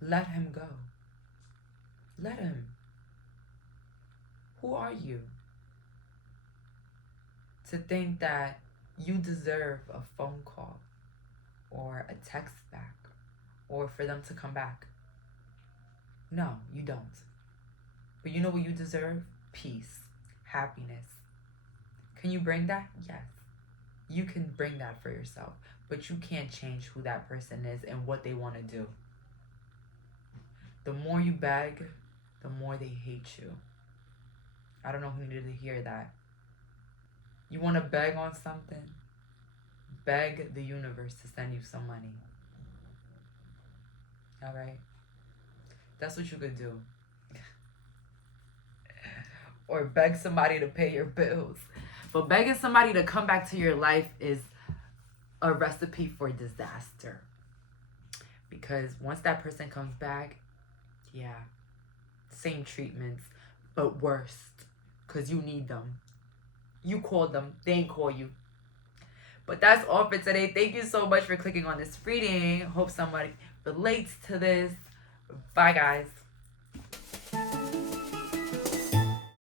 let him go. Let him. Who are you to think that you deserve a phone call or a text back or for them to come back? No, you don't. But you know what you deserve? Peace, happiness. Can you bring that? Yes. You can bring that for yourself, but you can't change who that person is and what they want to do. The more you beg, the more they hate you. I don't know who needed to hear that. You want to beg on something? Beg the universe to send you some money. All right? That's what you could do. Or beg somebody to pay your bills. But begging somebody to come back to your life is a recipe for disaster. Because once that person comes back, yeah, same treatments, but worse. Because you need them. You called them. They ain't call you. But that's all for today. Thank you so much for clicking on this reading. Hope somebody relates to this. Bye, guys.